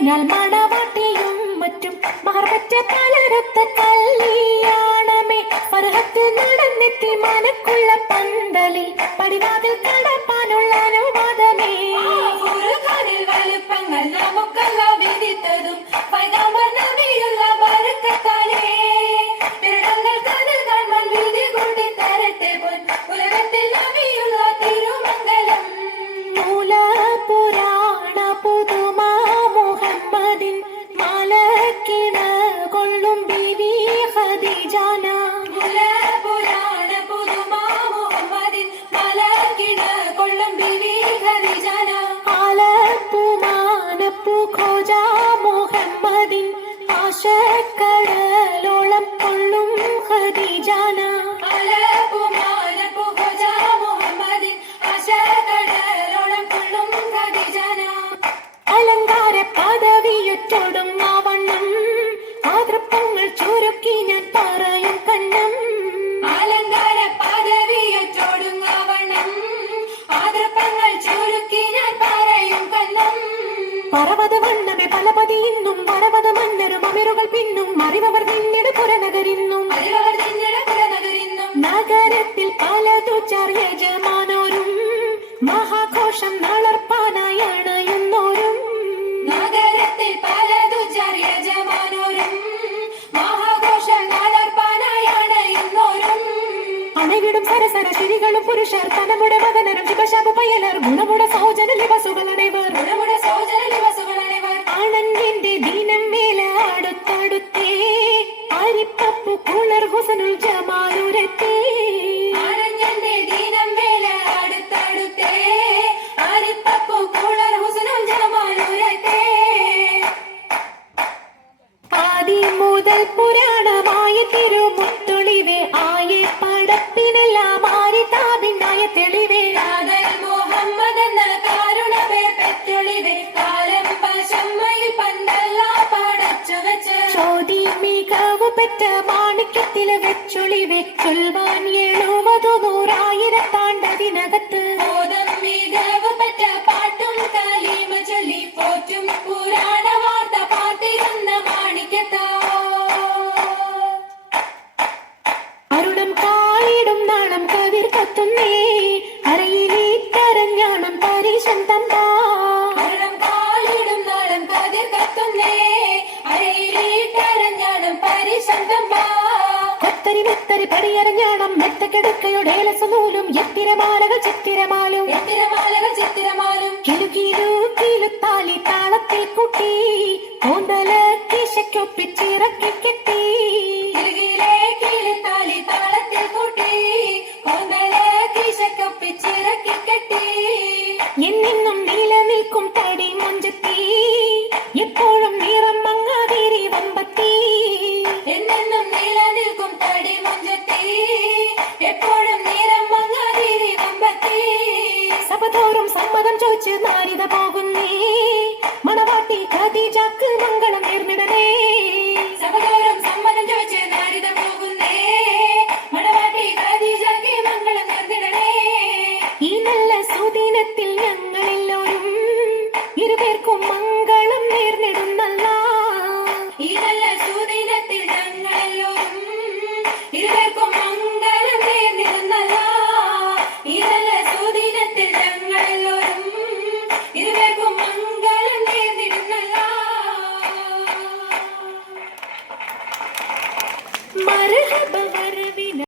കഴിഞ്ഞാൽ മണവാട്ടിയും മറ്റും മഹർവറ്റ പലരൊത്ത കല്യാണമേ മരഹത്തിൽ നടന്നെത്തി മനക്കുള്ള പന്തലിൽ പടിവാതിൽ കടപ്പാനുള്ള അനുവാദമേ വലുപ്പങ്ങൾ നമുക്കല്ല വിധി മുഹമ്മദിൻ ആശക്കടലോളം കൊള്ളും ഖദീജാന അലങ്കാര പദവിയൊറ്റോടും ആവണ്ണം ആതൃപ്പങ്ങൾ ചുരുക്കി ഞാൻ പറയും കണ്ണം അലങ്കാര പദവിയൊറ്റോടുങ്ങാവണ്ണം ആദർപ്പങ്ങൾ ചുരുക്കി ഞാൻ പറയും കണ്ണം പർവ്വത വണ്ണമേ പലപതി ഇന്നും പർവ്വത മന്നരും അമിരുകൾ പിന്നും അറിവർ നിന്നിട പുറനഗരിന്നും അറിവർ നിന്നിട പുറനഗരിന്നും നഗരത്തിൽ പലതു യജമാനോരും മഹാഘോഷം നളർപ്പാനായി അണയുന്നോരും നഗരത്തിൽ പലതു യജമാനോരും മഹാഘോഷം നടർപ്പാനായി അണയുന്നോരും അണവിടും സരസര ശിരികളും പുരുഷർ തനമുടെ മകനരും ശിവശാപ പയലർ ഗുണമുട സൗജന ലിവസുകളണൈവർ നമ്മുടെ സൗജന ദിവസങ്ങളണിവർ ആനന്ദിന്റെ ദീനം മേല അടുത്തടുത്തേ അരിപ്പപ്പു കുളർ ഹുസനുൽ ജമാലുരത്തേ ആനന്ദന്റെ ദീനം വേല അടുത്തടുത്തേ അരിപ്പപ്പു കൂളർ ഹുസനുൽ ജമാലുരത്തേ ആദി മുതൽ പുരാണമായ തിരുമുത്തൊളിവേ ആയെ പടപ്പിനെല്ലാം ആരി താപിന്നായ തെളിവേ കാതൽ മുഹമ്മദ് എന്ന കാരുണവേ പെറ്റൊളിവേ കാലം പശമ്മയിൽ പന്തല്ല പടച്ചു വെച്ച് ചോതി മികവ് പെറ്റ മാണിക്യത്തില് വെച്ചൊളിവേ ചൊൽവാൻ 70,000,000 ബോധം മികവ് പെറ്റ പാട്ടും കലീമ ചൊല്ലി പോറ്റും പുരാണ വാർത്ത പാത്തിരുന്ന മാണിക്കത്തോ അരുണം കാളിടും നാളം കതിർ കത്തുന്നേ അരയിലേ കരഞ്ഞാണം പരീശം തമ്പാ മരണം കാലിടും നാളം കതിർ കത്തുന്നേ അരയിലേ കരഞ്ഞാണം പരിശന്തം കൊത്തരി മെത്തരി പടിയരഞ്ഞാണം മെത്തക്കെടുക്കയുടെ ഏലസനൂലും എത്തിരമാലകൾ ചിത്തിരമാലും എത്തിരമാലകൾ ചിത്തിരമാലും കിലുകിലുത്താലി താളത്തിൽ കുട്ടി കൂന്തല കിശയ്ക്കൊപ്പിച്ചിറക്കി കെട്ടി കിലുകിലേ കിളിത്താലി താളത്തിൽ കൂട്ടി കൊന്തല കീശക്കൊപ്പിച്ചിറക്കി കെട്ടി എന്നെന്നും നിലനിൽക്കും തടി മുഞ്ചത്തി എപ്പോഴും നിറം മങ്ങാതിരി വമ്പത്തി എന്നെന്നും നിലനിൽക്കും തടി മുഞ്ചത്തി എപ്പോഴും നിറം മങ്ങാതിരി വമ്പത്തി സഭതോറും സമ്മതം ചോദിച്ച് നാരിത പോകുന്നേ മണവാട്ടി ഖദീജക്ക് മംഗളം നേർന്നിടണേ സഭതോറും സമ്മതം ചോദിച്ച് നാരിത പോകുന്നേ മണവാട്ടി ഖദീജയ്ക്ക് മംഗളം നേർന്നിടണേ ഈ നല്ല സുദിനത്തിൽ ഞങ്ങളെല്ലാവരും ഇരുപേർക്കും മംഗളം നേർന്നിടുന്നല്ല ഈ നല്ല സുദിനത്തിൽ ഞങ്ങളെല്ലാവരും ഇരുവർക്കും മംഗളം നേർന്നിടുന്നല്ല ഈ നല്ല സുദിനത്തിൽ ഞങ്ങളെല്ലാവരും ഇരുവർക്കും മംഗളം നേർന്നിടുന്നല്ല മർഹബ